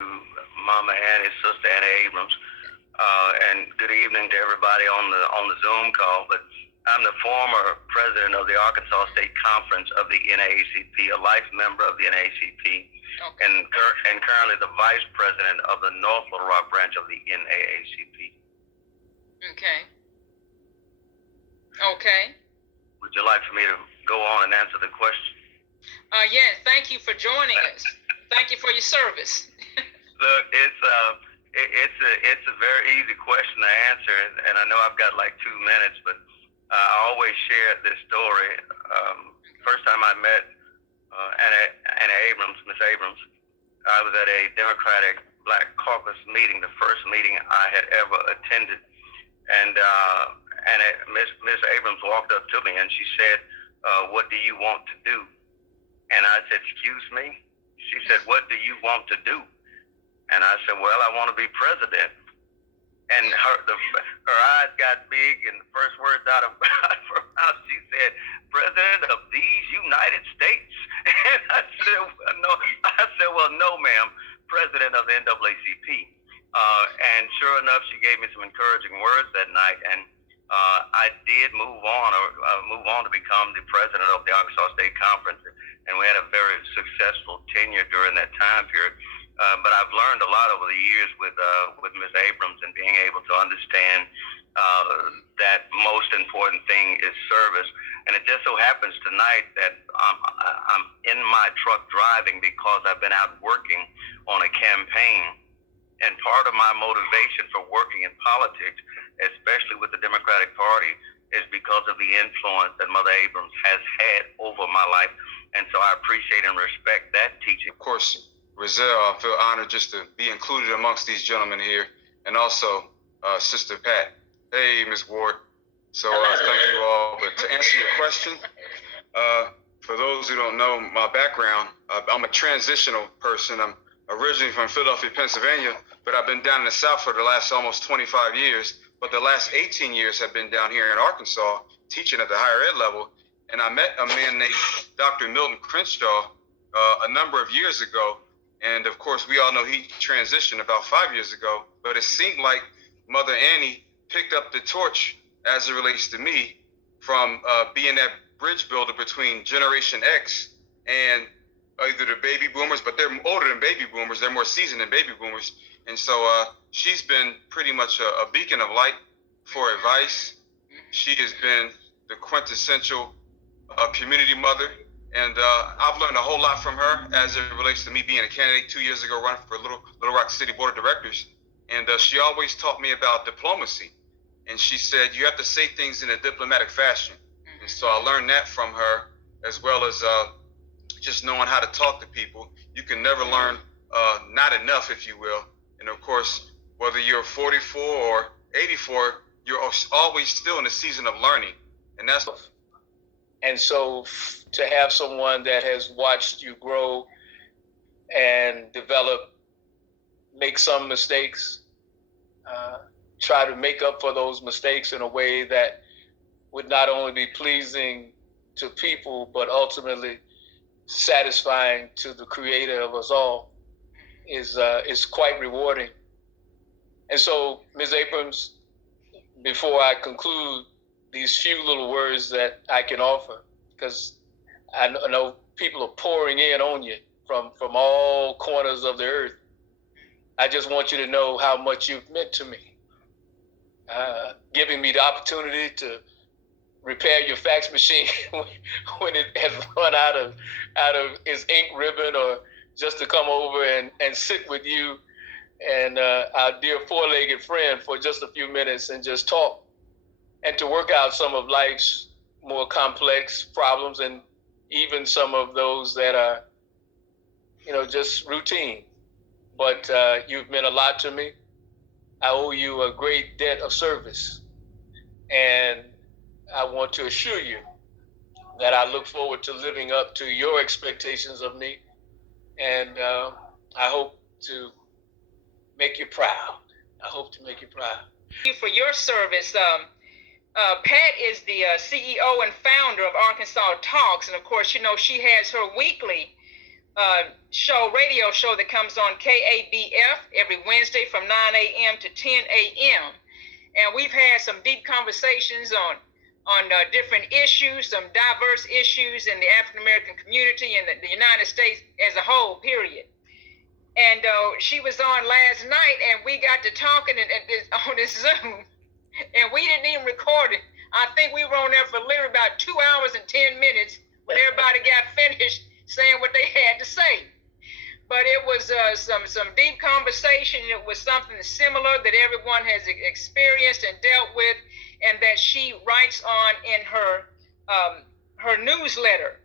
Mama Annie, Sister Annie Abrams, and good evening to everybody on the Zoom call. But I'm the former president of the Arkansas State Conference of the NAACP, a life member of the NAACP, okay, and currently the vice president of the North Little Rock branch of the NAACP. Okay. Okay. Would you like for me to go on and answer the question? Yes. Thank you for joining us. Thank you for your service. Look, it's a very easy question to answer, and I know I've got like 2 minutes, but I always share this story. First time I met Anna Abrams, Miss Abrams, I was at a Democratic Black Caucus meeting, the first meeting I had ever attended, and Miss Abrams walked up to me and she said, "What do you want to do?" And I said, "Excuse me?" She said, "What do you want to do?" And I said, "Well, I want to be president." And her eyes got big, and the first words out of her mouth, she said, "President of these United States?" And I said, "Well, no." I said, "Well, no, ma'am, President of the NAACP." And sure enough, she gave me some encouraging words that night, and I did move on to become the president of the Arkansas State Conference, and we had a very successful tenure during that time period. But I've learned a lot over the years with Ms. Abrams and being able to understand that most important thing is service. And it just so happens tonight that I'm in my truck driving because I've been out working on a campaign. And part of my motivation for working in politics, especially with the Democratic Party, is because of the influence that Mother Abrams has had over my life. And so I appreciate and respect that teaching. Of course, Rizal, I feel honored just to be included amongst these gentlemen here, and also Sister Pat. Hey, Ms. Ward. So thank you all. But to answer your question, for those who don't know my background, I'm a transitional person. I'm originally from Philadelphia, Pennsylvania, but I've been down in the South for the last almost 25 years. But the last 18 years have been down here in Arkansas, teaching at the higher ed level. And I met a man named Dr. Milton Crenshaw a number of years ago. And of course, we all know he transitioned about 5 years ago, but it seemed like Mother Annie picked up the torch as it relates to me from being that bridge builder between Generation X and either the baby boomers, but they're older than baby boomers. They're more seasoned than baby boomers. And so she's been pretty much a beacon of light for advice. She has been the quintessential community mother. And I've learned a whole lot from her as it relates to me being a candidate 2 years ago running for Little Rock City Board of Directors. And she always taught me about diplomacy. And she said, you have to say things in a diplomatic fashion. And so I learned that from her, as well as just knowing how to talk to people. You can never learn not enough, if you will. And of course, whether you're 44 or 84, you're always still in the season of learning. And that's... And so to have someone that has watched you grow and develop, make some mistakes, try to make up for those mistakes in a way that would not only be pleasing to people, but ultimately satisfying to the creator of us all is quite rewarding. And so, Ms. Abrams, before I conclude, these few little words that I can offer, because I know people are pouring in on you from all corners of the earth. I just want you to know how much you've meant to me, giving me the opportunity to repair your fax machine when it has run out of its ink ribbon, or just to come over and sit with you and our dear four-legged friend for just a few minutes and just talk, and to work out some of life's more complex problems, and even some of those that are, just routine. But you've meant a lot to me. I owe you a great debt of service. And I want to assure you that I look forward to living up to your expectations of me. And I hope to make you proud. I hope to make you proud. Thank you for your service. Pat is the CEO and founder of Arkansas Talks. And of course, she has her weekly radio show that comes on KABF every Wednesday from 9 a.m. to 10 a.m. And we've had some deep conversations on different issues, some diverse issues in the African American community and the United States as a whole, period. And she was on last night, and we got to talking on this Zoom, and we didn't even record it. I think we were on there for literally about 2 hours and 10 minutes when everybody got finished saying what they had to say. But it was some deep conversation. It was something similar that everyone has experienced and dealt with, and that she writes on in her newsletter.